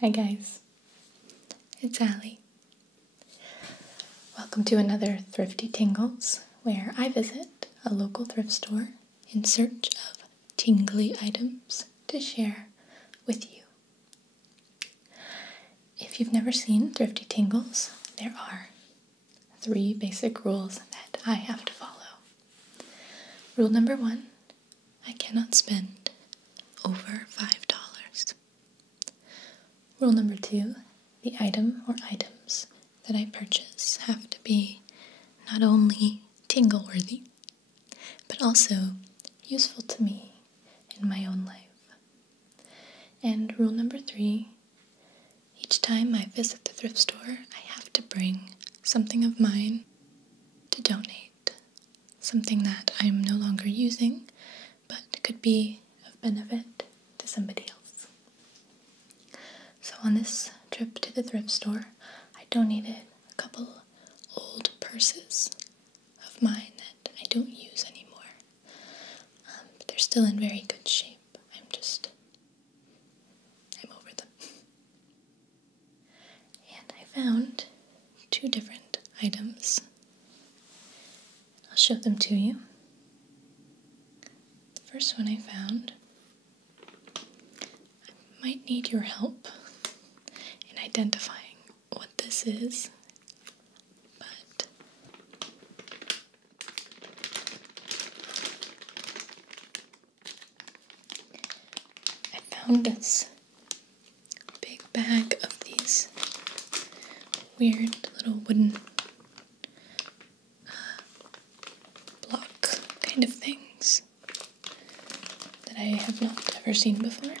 Hi guys, it's Allie. Welcome to another Thrifty Tingles, where I visit a local thrift store in search of tingly items to share with you. If you've never seen Thrifty Tingles, there are 3 basic rules that I have to follow. Rule number 1, I cannot spend over $5. Rule number 2, the item or items that I purchase have to be not only tingle-worthy, but also useful to me in my own life. And rule number 3, each time I visit the thrift store, I have to bring something of mine to donate. Something that I'm no longer using, but could be of benefit to somebody else. So on this trip to the thrift store, I donated a couple old purses of mine that I don't use anymore. But they're still in very good shape. I'm over them. And I found 2 different items. I'll show them to you. The first one I found, I might need your help in identifying what this is, but I found this big bag of these weird little wooden block kind of things that I have not ever seen before.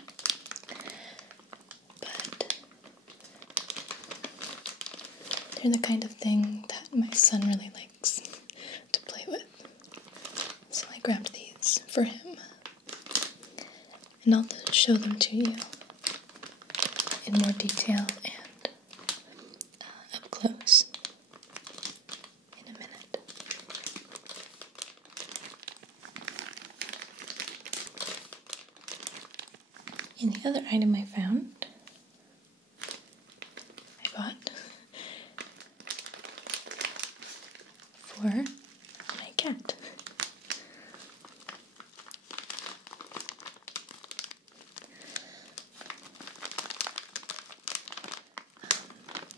They're the kind of thing that my son really likes to play with. So I grabbed these for him. And I'll show them to you in more detail and up close in a minute. And the other item I found, I bought for my cat.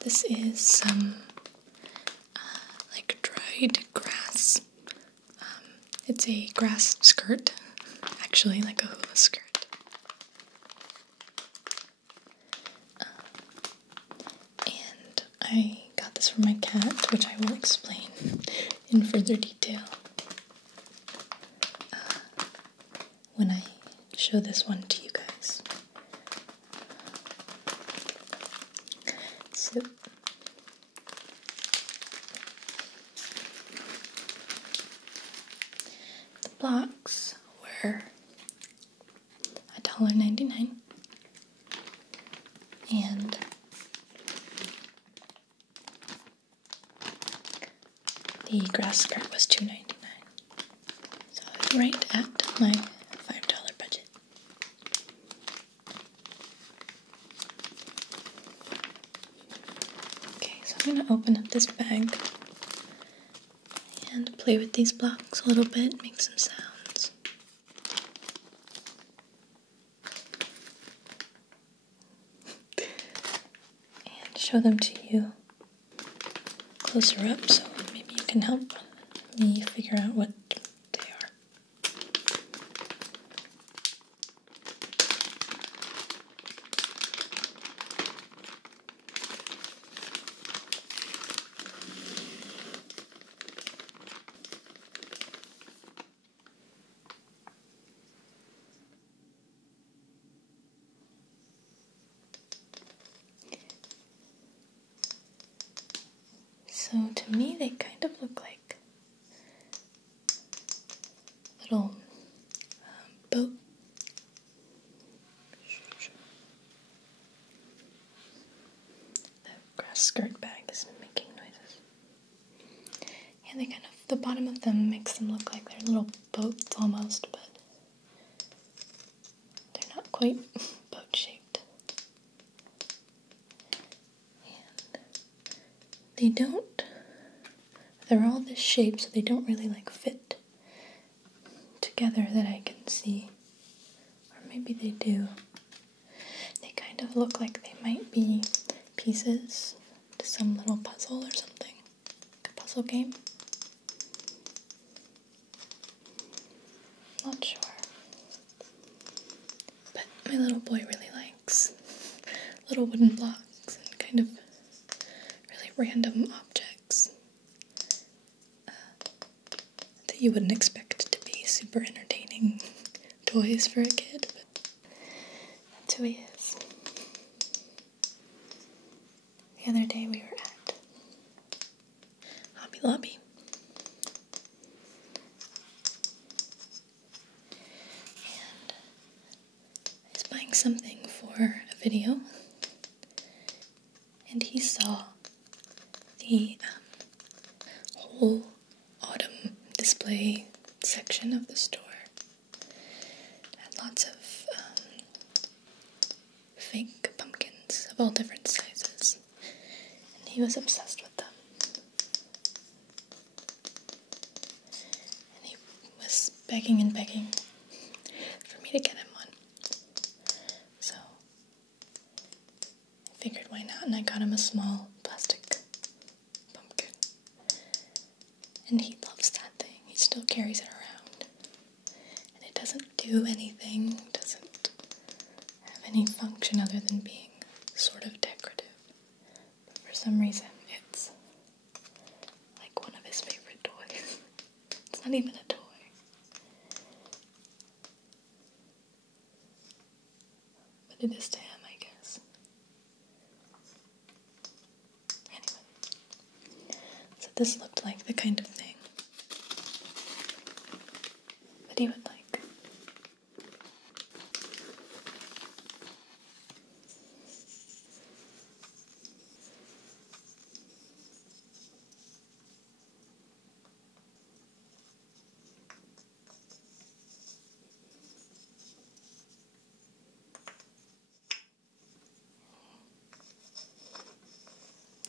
This is some like dried grass. It's a grass skirt, actually, like a hula skirt. And I got this for my cat, which I will explain in further detail when I show this one to you guys. So the blocks were $1.99, and the grass skirt was $2.99. So I was right at my $5 budget. Okay, so I'm going to open up this bag and play with these blocks a little bit, make some sounds. And show them to you closer up, so maybe you can help me figure out what they are. So to me, they kind of look like little boat. The grass skirt bag is making noises. And they kind of, the bottom of them makes them look like they're little boats almost, but they're not quite boat shaped. they don't, they're all this shape, so they don't really like fit together that I can see. Or maybe they do. They kind of look like they might be pieces to some little puzzle or something. Like a puzzle game. Not sure. But my little boy really likes little wooden blocks and kind of really random objects that you wouldn't expect to be super entertaining toys for a kid, but that's who he is. The other day we were at Hobby Lobby. And I was buying something for a video, and he saw the whole autumn display section of the store. It had lots of fake pumpkins of all different sizes, and he was obsessed with them. And he was begging and begging for me to get him one. So I figured why not, and I got him a small plastic pumpkin. And he loves that thing. He still carries it around. And it doesn't do anything, doesn't have any function other than being sort of decorative. But for some reason, it's like one of his favorite toys. It's not even a toy. But it is to him, I guess. Anyway. So this looked like the kind of thing that he would like.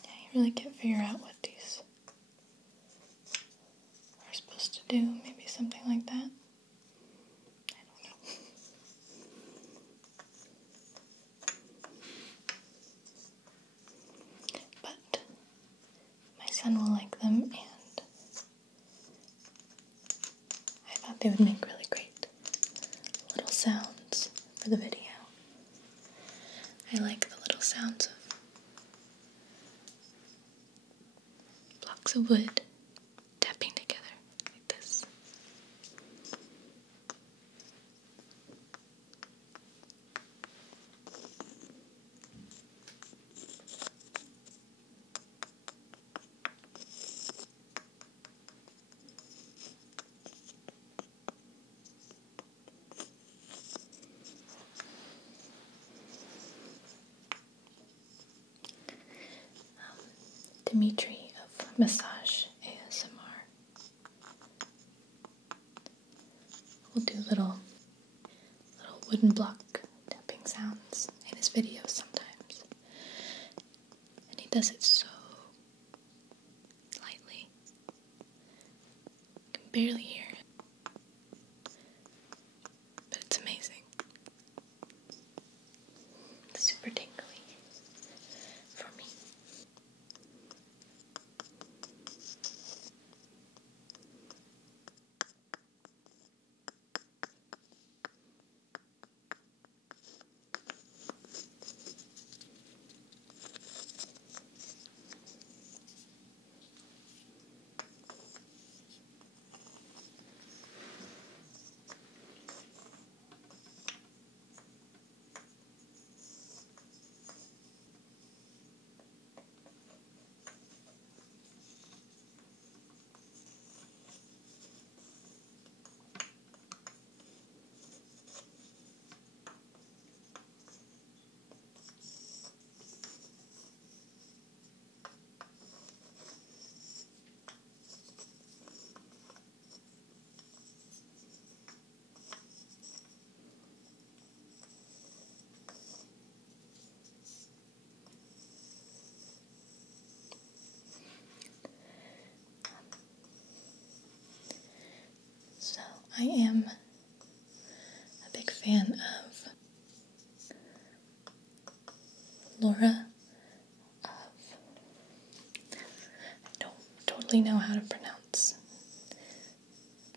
Yeah, you really can't figure out what these are supposed to do. Maybe something like that. I don't know. But my son will like them, and I thought they would make really great little sounds for the video. I like the little sounds of blocks of wood tapping together like this. Dimitri of Massage ASMR will do little wooden block tapping sounds in his videos sometimes. And he does it so lightly. You can barely hear it. But it's amazing. It's super tingly for me. I am a big fan of Laura of, I don't totally know how to pronounce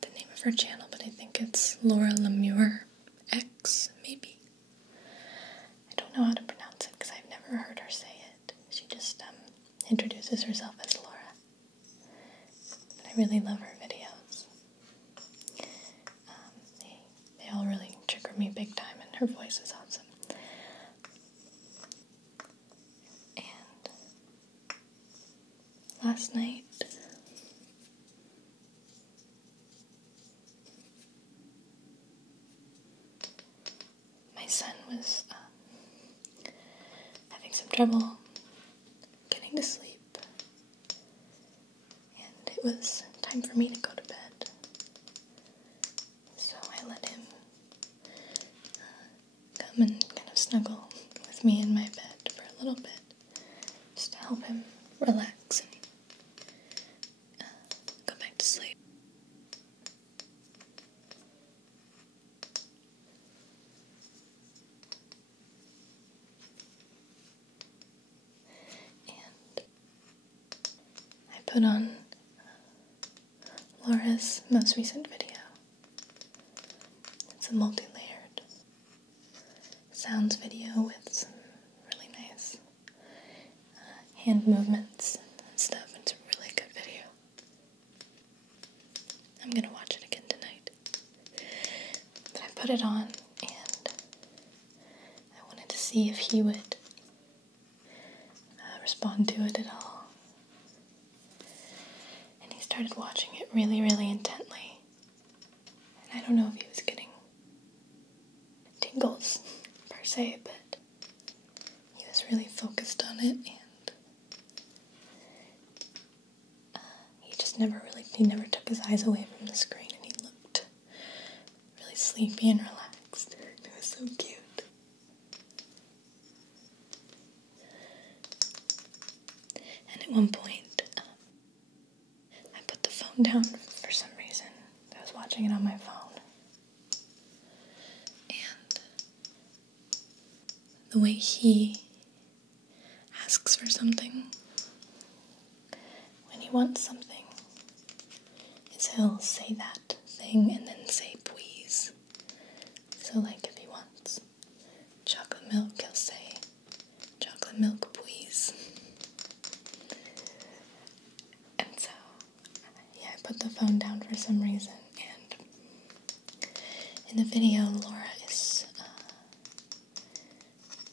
the name of her channel, but I think it's Laura Lemure X, maybe. I don't know how to pronounce it because I've never heard her say it. She just introduces herself as Laura. But I really love her videos. They all really trigger me big time, and her voice is awesome. And last night, my son was having some trouble getting to sleep, and it was time for me to go to bed. So I let him come and kind of snuggle with me in my bed for a little bit, just to help him relax and go back to sleep. And I put on Laura's most recent video. It's a multi-layered sounds video with some really nice hand movements and stuff. It's a really good video. I'm gonna watch it again tonight. But I put it on and I wanted to see if he would respond to it at all. And he started watching it really, really intently. And I don't know if he was getting tingles per se, but he was really focused on it, and he never took his eyes away from the screen, and he looked really sleepy and relaxed. It was so cute. And at one point, I put the phone down for some reason. I was watching it on my phone. And the way he asks for something, when he wants something, is he'll say that thing and then say please. So like if he wants chocolate milk, he'll say chocolate milk please. And so, yeah, I put the phone down for some reason, and in the video, Laura is,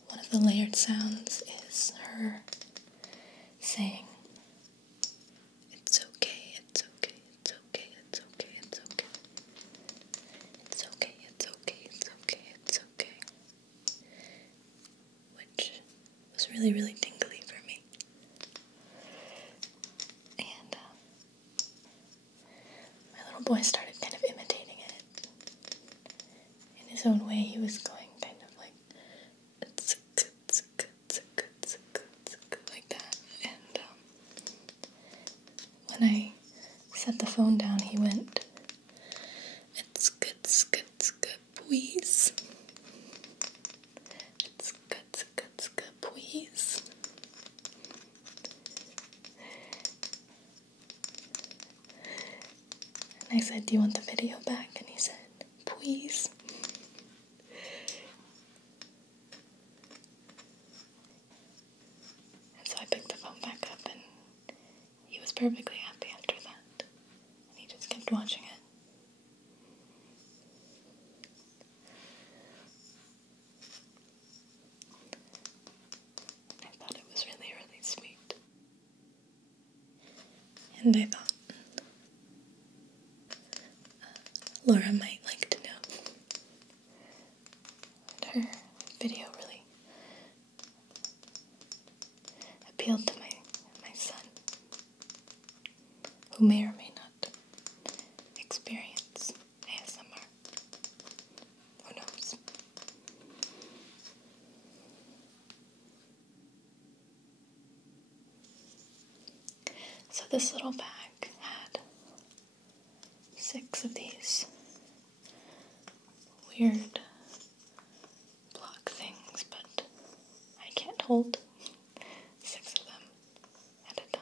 one of the layered sounds is her saying, it's okay, it's okay, it's okay, it's okay, it's okay. It's okay, it's okay, it's okay, it's okay. Which was really, really tingly for me. And my little boy started kind of imitating it. In his own way, he was going kind of like, like that. And when I set the phone down, he went, it's good, please. It's good, please. And I said, do you want the video back? And he said, please. And so I picked the phone back up, and he was perfectly happy after that. And he just kept watching it. I thought it was really, really sweet. And I thought Laura might like to know that her video really appealed to my son, who may or may not experience ASMR. Who knows? So this little bag had 6 of these weird block things, but I can't hold 6 of them at a time.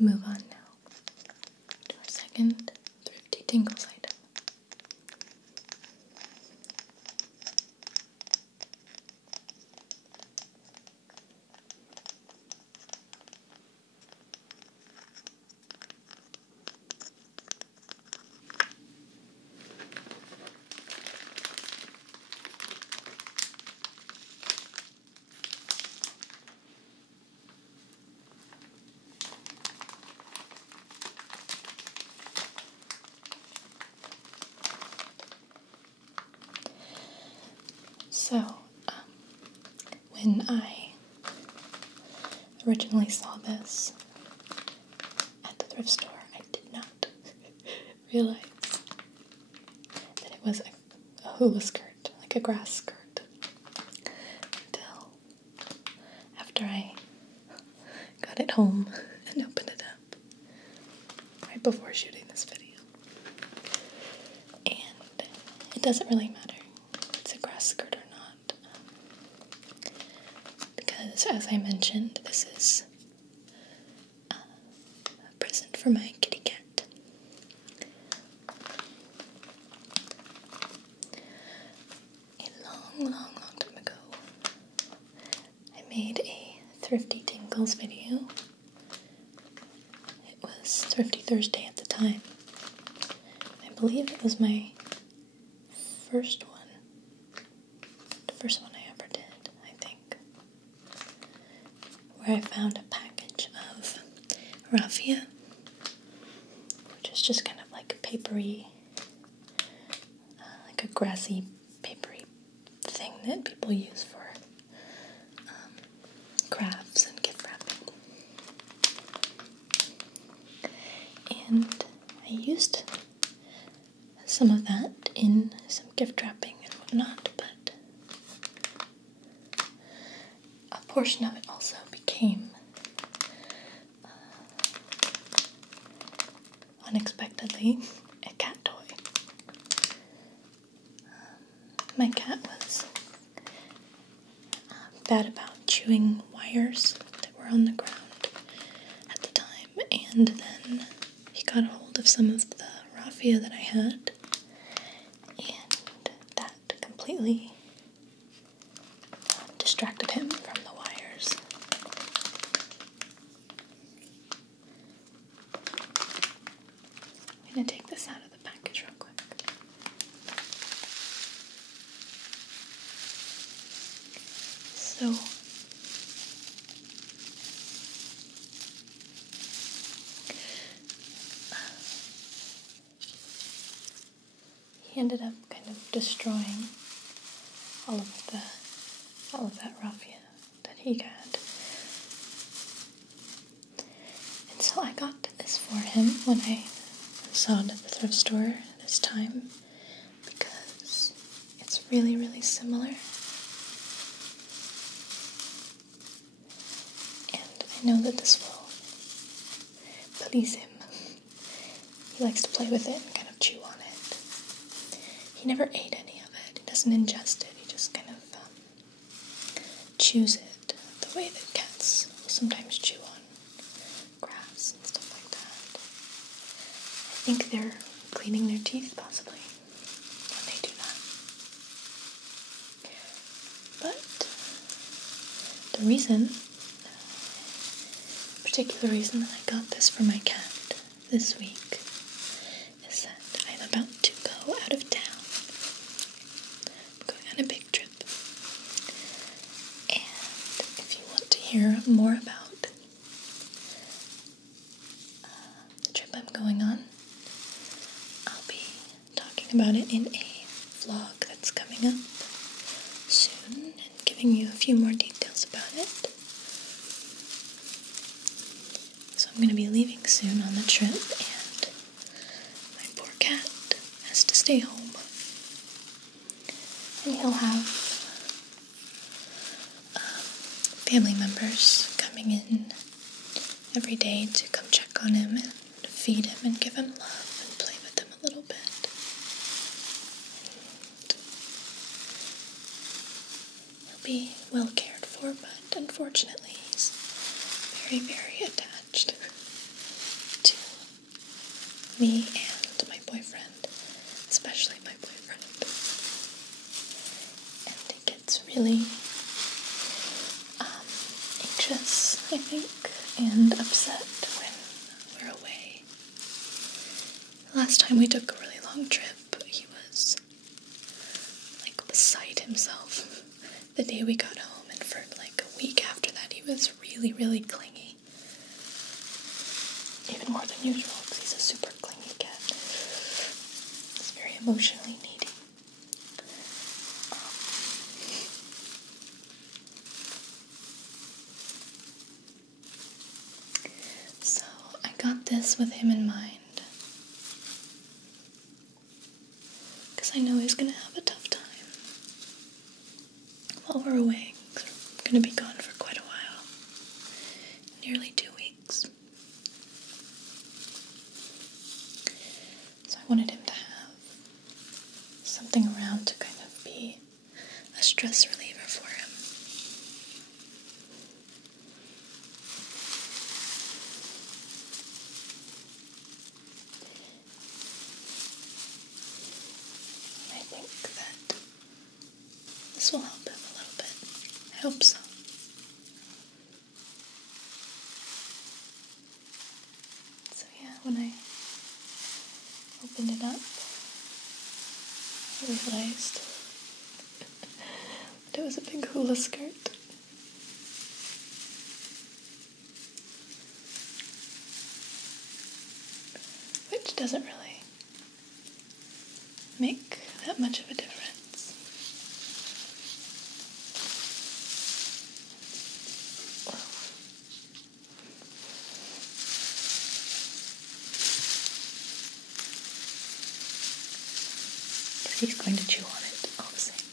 Move on now to our second Thrifty Tingles item. So, when I originally saw this at the thrift store, I did not realize that it was a hula skirt, like a grass skirt, until after I got it home and opened it up right before shooting this video. And it doesn't really matter if it's a grass skirt or not, because as I mentioned, this is a present for my kitty cat. A long time ago, I made a Thrifty Tingles video. It was Thrifty Thursday at the time. I believe it was my first one. The first one I ever did, I think. Where I found a package of raffia, which is just kind of like a papery, like a grassy, papery thing that people use for crafts and gift wrapping. And I used some of that in some gift wrapping and whatnot, but a portion of it also became unexpectedly a cat toy. My cat was bad about chewing wires that were on the ground at the time, and then he got a hold of some of the raffia that I had, and that completely distracted him from the wires. I'm going to take this out of the package real quick. So, he ended up kind of destroying all of that raffia that he had. And so I got this for him when I saw it at the thrift store this time, because it's really similar. And I know that this will please him. He likes to play with it and kind of chew on it. He never ate any of it. He doesn't ingest it. He just kind of chews it the way that cats will sometimes chew on grass and stuff like that. I think they're cleaning their teeth, possibly, when they do that. But the particular reason that I got this for my cat this week is that I'm about to go out of town. I'm going on a big trip. And if you want to hear more about the trip I'm going on, I'll be talking about it in a vlog that's coming up soon and giving you a few more details about it. So I'm going to be leaving soon on the trip, and my poor cat has to stay home. And he'll have family members coming in every day to come check on him and feed him and give him love and play with him a little bit. And he'll be well cared for, but unfortunately he's very, very attached to me and my boyfriend, especially my boyfriend. And he gets really anxious, I think, and upset when we're away. Last time we took a really long trip, he was like beside himself the day we got home, and for like a week after that he was really, really clingy. Even more than usual, because he's a super clingy cat. He's very emotionally needy. So I got this with him in mind, because I know he's going to have a tough time while we're away, because we're going to be gone for quite a while, nearly 2 weeks. So I wanted him to have something around to kind of be a stress reliever for him. I think that this will help him a little bit. I hope so. So yeah, when I opened it up, I realized that it was a big hula skirt. Which doesn't really make that much of a difference. Because he's going to chew on it all the same.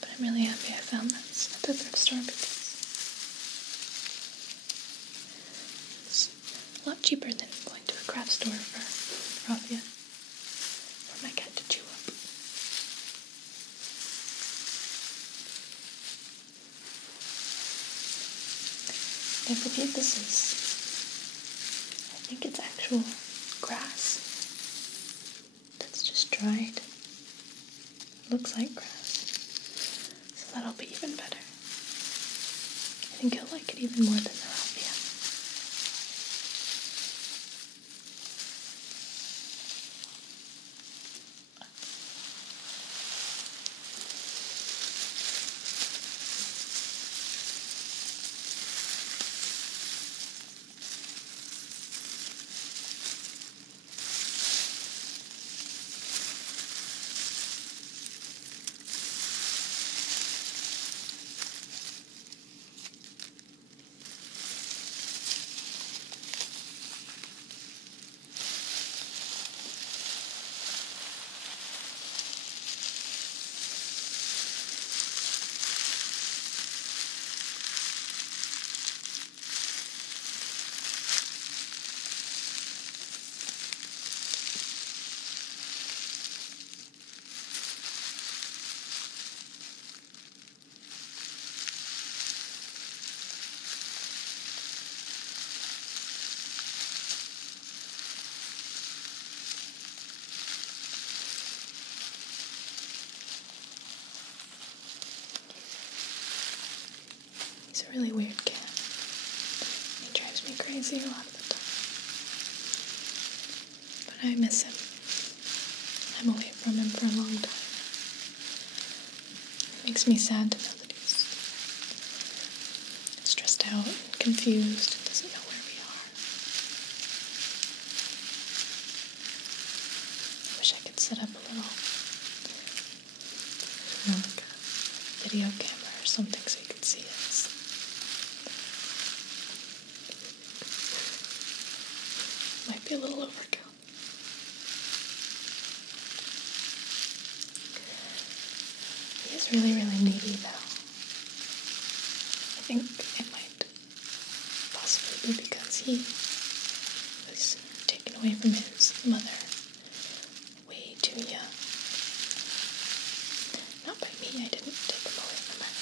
But I'm really happy I found this at the thrift store, because it's a lot cheaper than going to a craft store for raffia for my cat to chew up. I believe this is, I think it's actual grass that's just dried. Looks like grass. So that'll be even better. I think he'll like it even more than the raffia. really weird cat. He drives me crazy a lot of the time. But I miss him. I'm away from him for a long time. It makes me sad to know that he's stressed out and confused and doesn't know where we are. I wish I could set up a little, like a video camera or something so you could see us. Might be a little overkill. He's really, really needy though. I think it might possibly be because he was taken away from his mother way too young. Not by me, I didn't take him away from her.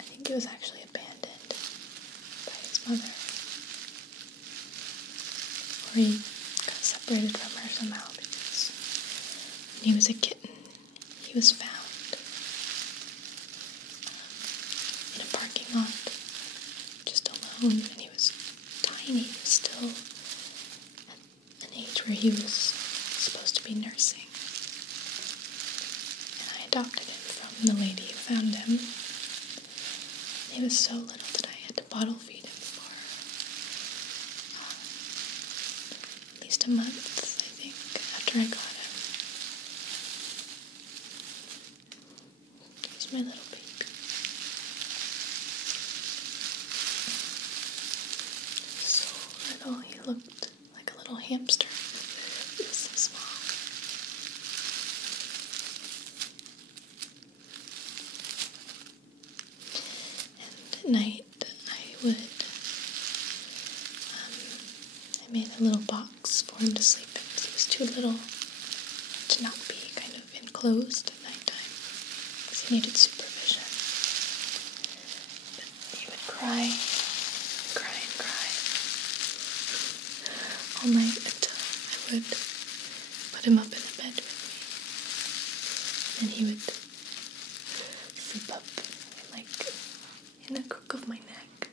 I think he was actually abandoned by his mother. Or he got separated from her somehow because when he was a kitten, he was found in a parking lot, just alone, and he was tiny. He was still at an age where he was supposed to be nursing. And I adopted him from the lady who found him. He was so little that I had to bottle feed him for at least a month, I think, after I got him. He's my little baby. So little, he looked like a little hamster. He was so small. And at night, I made a little box for him to sleep in because he was too little to not be kind of enclosed at nighttime because he needed supervision. But he would cry and cry all night until I would put him up in the bed with me. And he would sleep up like in the crook of my neck.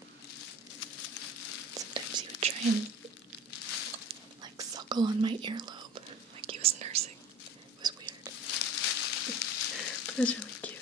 Sometimes he would try and like suckle on my earlobe like he was nursing. It was weird. But it was really cute.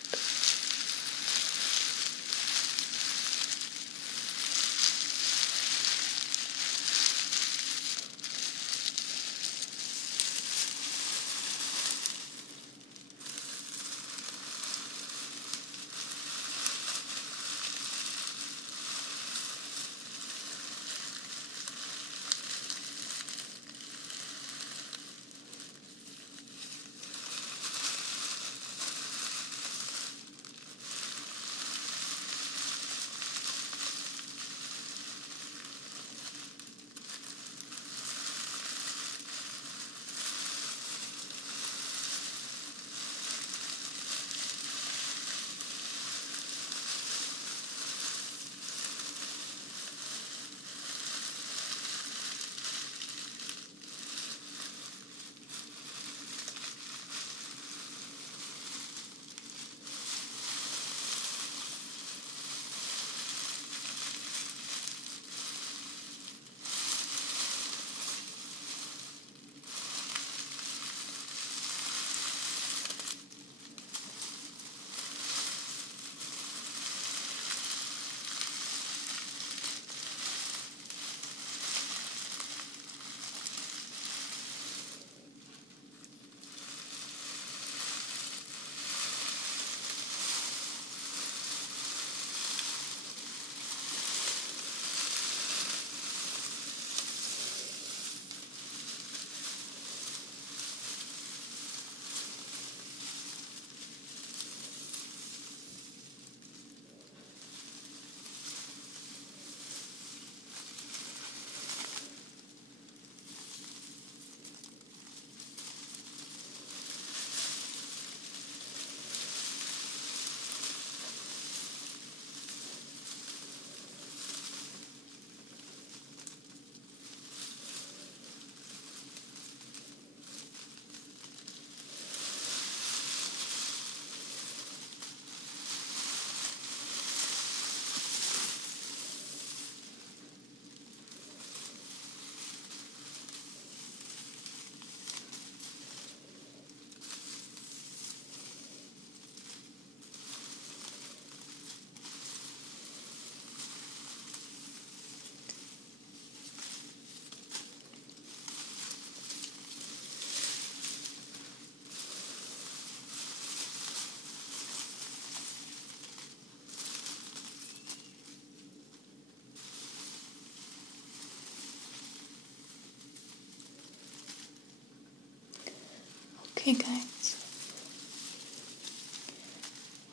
Okay, guys.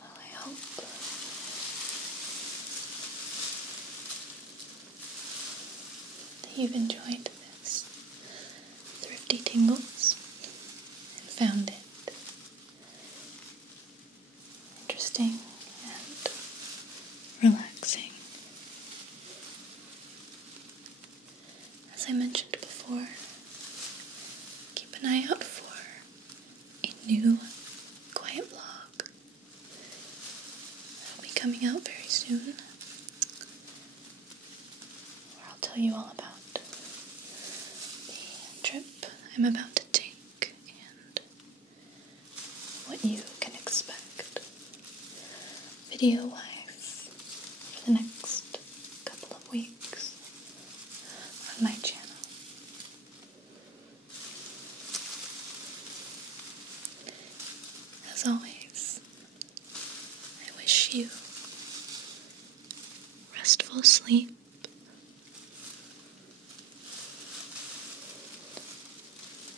Well, I hope that you've enjoyed this Thrifty Tingles and found it interesting and relaxing. As I mentioned before, keep an eye out for a new quiet vlog that'll be coming out very soon, where I'll tell you all about the trip I'm about to take and what you can expect video-wise for the next couple of weeks on my channel. As always, I wish you restful sleep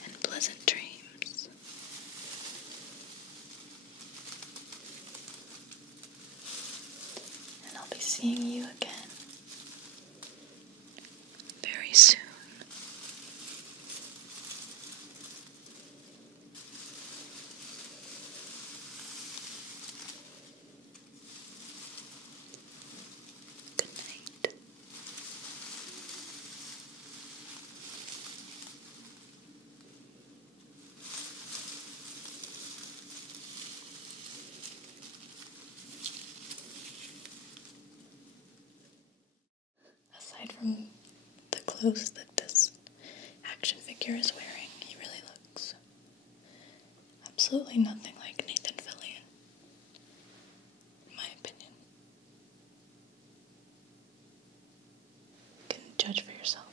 and pleasant dreams. And I'll be seeing you again very soon. Good night. Aside from the clothes that this action figure is wearing, he really looks absolutely nothing like Nathan Fillion, in my opinion. You can judge for yourself.